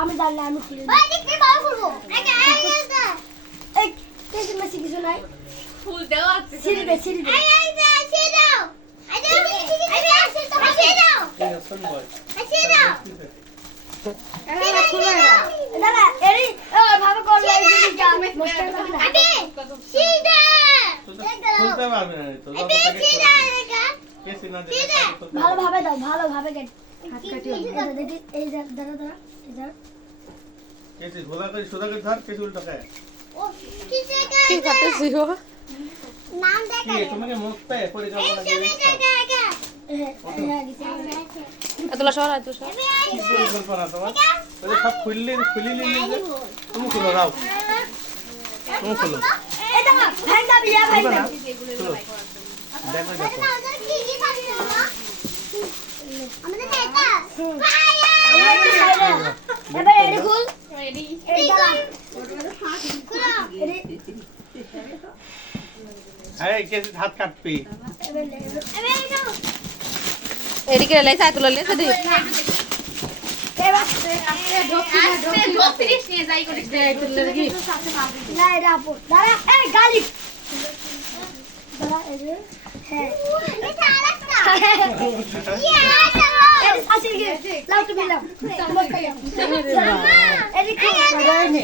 আমি জানি আমি কিছু নাই ফুল দেওয়া সিঁড়ি দে দাদা এরি ভাবে করলে ভালোভাবে দাও ভালোভাবে এই দাদা कैसे धोला कर सुधा कर धर कैसे उल्टा है ओ की करते हो नाम दे ये तुम्हें मुख पे पूरी का लगे এতলা শহর আইতো শহর पूरी कल्पना तो पहले सब खुली ले तुम खुलो राव तुम खुलो এই দাদা ভাই না বিয়া ভাই না खुलो देखो देखो আমাদের নেতা এবার রেডি খুল রেডি এই দাদা अरे कैसे हाथ काट पी এদিকে লাইছে আইতো লাইছে দি এবার ঢোক ফিনিশ নিয়ে যাই করিস দে না এটা আপু দাদা এই গালি দাদা এই যে হ্যাঁ এটা আরেকটা এটা আসি গে লাউ তুমি লাউ এদিকে নে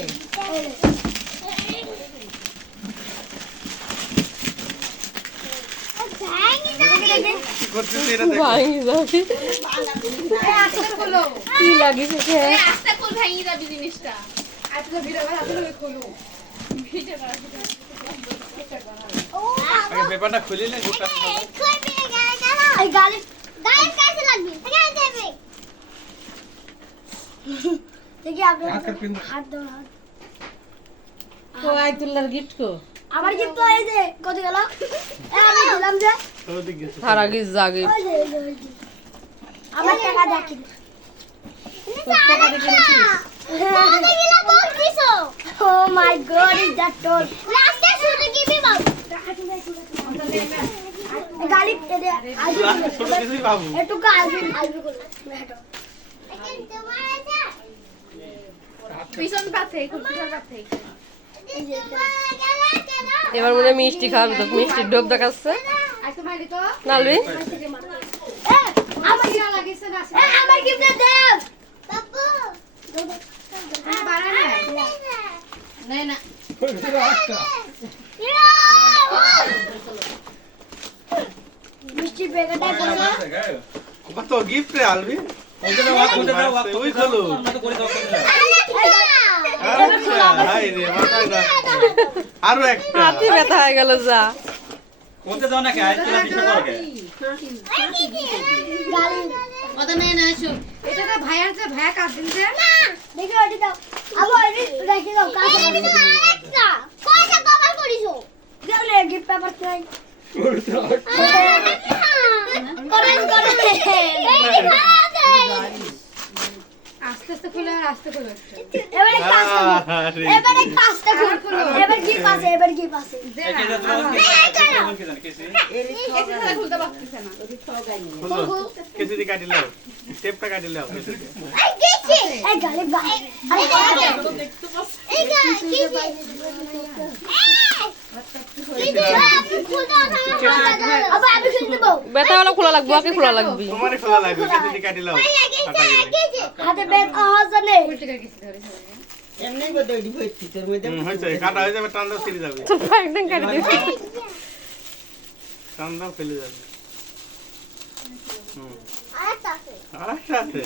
করতে তেরা দেখো ভাঙি যাবি আস্তে খোলো কি লাগিছে কে আস্তে খোল ভাঙি যাবি জিনিসটা আজকে ভিডিও বানাতে খোলো ভিডিও ও আগে পেপারটা খুলে নে গোটা কই পেয়ে গেল এই গালি গালি कैसे লাগবে এখানে দেবে দেখি আপনি হাত দাও হাত তো আইতুল্লার গিফট কো আমার গিফট তো এই যে কত গেল আমি দিলাম যে তো দিক গেছে তার আগে জাগে ওই যে আমার টাকা দেখি টাকা দিয়ে কিনেছিস কত গেল বল দিছো ও মাই গড ইজ দ্যাট টোল লাস্টে শুরু গিবি বাবু গালি দে আজ ছোট কিছুই বাবু একটু আজ বল মেটো পিছন পাতে পিছন পাতে এবার মনে হয় মিষ্টি খাবি তো মিষ্টি ডোব দেখাচ্ছে আজকে মারি তো নালবি আমার কিরা লাগিছে না আমার গিফট দাও বাবু বাড়া না না মিষ্টি প্যাকেটটা করো কত গিফট রে আলবি তুই খোলো হাই রে মাথায় না আরো একটা হাতি ব্যথা হয়ে গেল যা কোনতে যাও নাকি আজ তোলা বিষয় করবে গালি ওটা নে না শো এটা তো ভাইয়ার যে ভাইয়া কাজ দিন যে দেখো এটি দাও আবো এটি রেখে দাও কাজ আমি তো একটা কয়টা কভার করিছো দাও লে গিফট পেপার চাই করেন আস্তে আস্তে খুলে আস্তে খুলে এবারে কাজটা খুলো এবার কি পাশে এটা তোমার কি জানি কেসি এটা খুলতে পারতেছ না কেসি দি কাটি লাও টেপটা কাটি লাও এই গেছে এই গালি আরে দেখতে পাস এই কি আবার আমি খুলে দেব ব্যথা হলো খোলা লাগবে আগে খোলা লাগবে তোমারই খোলা লাগবে কেসি দি কাটি লাও হাতে বেদ আওয়াজ নেই উল্টে করে কিছু ধরে এমনি বদই দিবইছি তোর মধ্যে হইছে কাটা হয়ে যাবে টান্ডা ছিড়ে যাবে তোর ফাইন কাটি দিবি টান্ডা ফেলে যাবে আরেকটা আছে আরেকটা আছে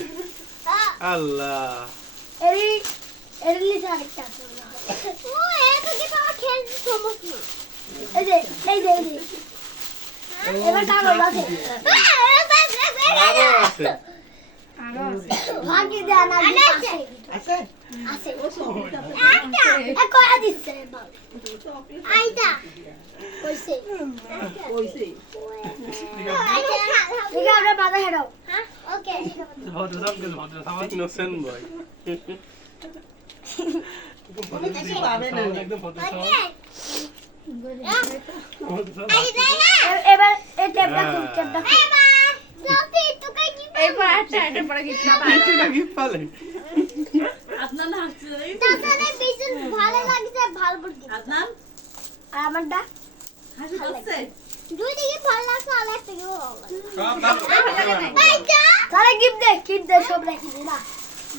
আল্লাহ এর নিচে আরেকটা আছে ও এটা কি পাওয়া খেলতে সমস্ত না এই যে এবার কাগজ আছে আরো আছে ভাগি দেন না আছে আছে আছে একটা কয়া দিচ্ছে আইতা কইছে কইছে ঠিক আছে বাবা হেডো হ্যাঁ ওকে ভদ্র সামনে ইনোসেন্ট বয় পাবে না একদম ভদ্র এবার এই টেপটা খুল, টেপটা খুল। এরপর একটা এটা পরে গিফট না পায় কিছুটা গিফট পালে আদনান হাসছে ভালো লাগছে, ভালো বলছি। আদনান আর আমারটা হাসি পাচ্ছে দুই দিকে ভালো লাগছে, আর একটা দিকে ভালো লাগছে। সব দাও তাহলে গিফট দে সব রেখে দে না।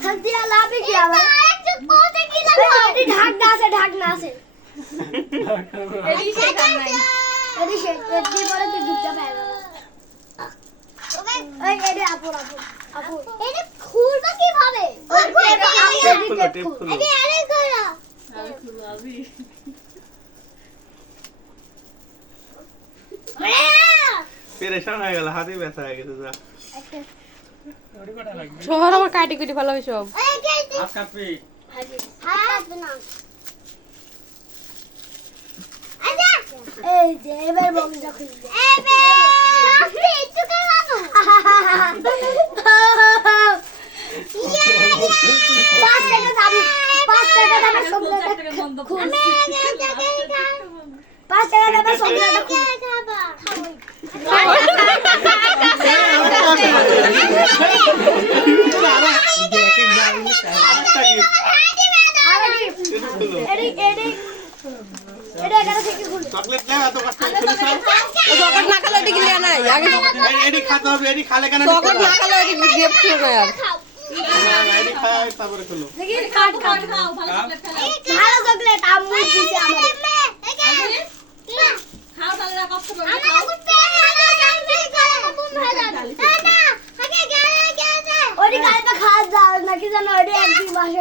খালতি লাভে কি আবার? এটি ঢাকনা আছে। এই সে কাম নাই এটি সে এটি পরে তুই গিফটটা পাই যাবে। এই এটি আপু। এটা খুলবা কিভাবে? ওই টেপ খুলো। এটি আরে করো। আমি খুলবো আমি পেরেশান হয়ে গেল, হাতে ব্যথা হয়ে গেছে যা। শহর আমার কাটি কুটি ভালো হয় সব। হাত কাটবি এই যে এবার বন্ধটা খুলবে। পাঁচ টাকা দামে চকলেটটা বন্ধ খুল। 5 টাকা দামে চকলেটটা খুল। আরে কি? এটা খুলো। এটা এখানে থেকে খুল। চকলেট লে এত কষ্ট করে খুলিস না? চকলেট না খালে এটি কিনে নাই আগে এডি খাতে হবে, এডি খালে কেন? চকলেট না খালে এটি গিফট ছিল না আর এডি খায় তারপরে খুলো। দেখি কাট খাও ভালো চকলেট খেলাও ভালো চকলেট আম্মু দিছে আমারে। খাও তাহলে না কষ্ট করবে ওডি কালকে খাওয়া যাও নাকি জানো ওডি একদিন বাসে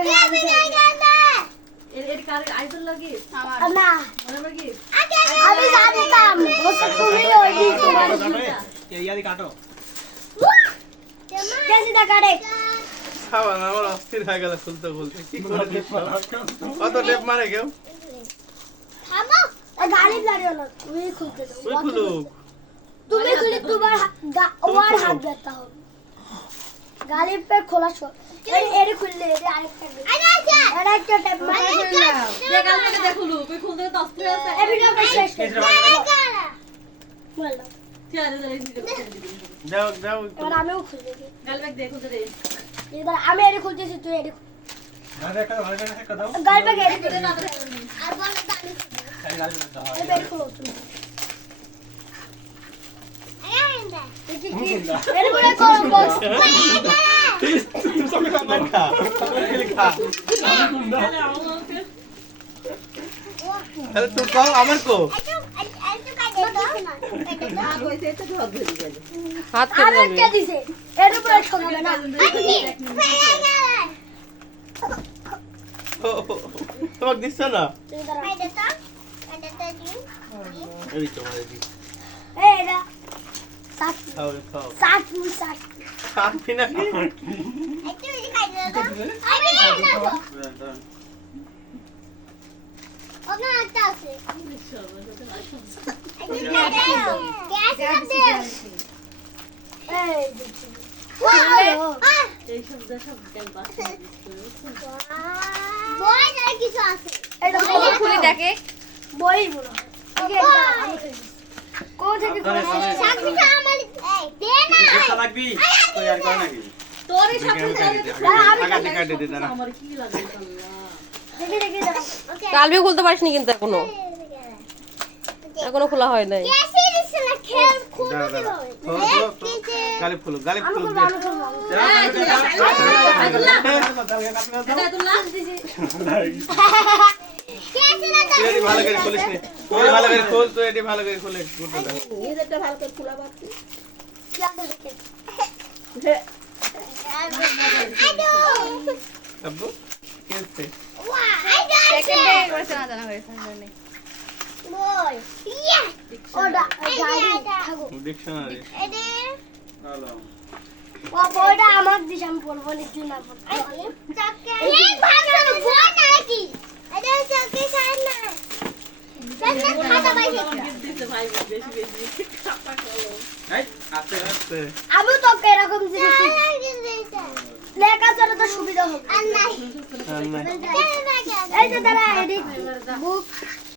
এর কার আইডল লাগে আমার না মনে লাগে আমি জানতাম বসে খুলি ওডি তোমার ইয়াদি কাটো কেসি দা কাটে খাওয়া না, আমার অস্থির হয়ে গেল খুলতে। কি করে দিস? কত টেপ মারে কেউ? থামো গাড়ি লাড়িও না তুমি খুলতে দাও তুই খুলু। তুমি খুলি তোমার ওর হাত ব্যথা হবে গাড়ি পে খোলা সব এর খুললে এর আরেকটা আরেকটা টেপ মারে যে কাল থেকে দেখুলু তুই খুলতে তো অস্থির আছে এই ভিডিওটা শেষ করে বল চারে ধরে যাও যাও। এবার আমিও খুলতে দিই গাল ব্যাগ দেখো তো রে এবার আমি এর খুলতেছি তুই এর ভালো একটা দাও গাড়ি পে গেড়ে করে না ধরে আর বল গাড়ি খালি গাল দাও এর খুলো তুমি এর বলে করো বস তুই চকলেট খা। চকলেট খা। তাহলে তুই খাও, আমার কো। হাত কেটে আমি যাবে কে দিছে এর উপরে শোনাবে না তোমাকে দিচ্ছে না? তুমি দাঁড়াও এই তোমার দি। এই এটা সাত খাও খাও। সাত খাবি না কি? এই এই সব সব গাল বাসা কিছু আছে এটা খুলে দেখে বই বলো কোন থেকে চেষ্টা লাগবি তো আর কর নাকি তোর এই সব কাটে দে দাঁড়া। আমার কি লাগে আল্লাহ দেখি দাঁড়াও কালবে খুলতে পারিসনি কিন্তু এখনো খোলা হয় নাই দাঁড়া, দাঁড়া। গালি ফুলো আমি ফুলো করবো দে। আমি করবো এটা তুললা তুই এডি ভালো করে খুলিস নি। তুই ভালো করে খোল, তুই এডি ভালো করে খুলে গুড়টা দে। নিজেরটা ভালো করে খোলা বাকি আব্বু কেতে ওটা গাড়ি থাকো ডিকশনারি। ভালো ও বইটা আমার দিস আমি পড়বো না তুই না পড়বি এই ভাষা বই নাকি এটা চকে সার না খাতা পাইছে গিফট দিতে ভাই বেশি বেশি খাতা করো এই আস্তে আস্তে আমি তো এরকম জিনিস লেখা চলে তো সুবিধা হবে আর না। এই যে দাঁড়া এদিক বুক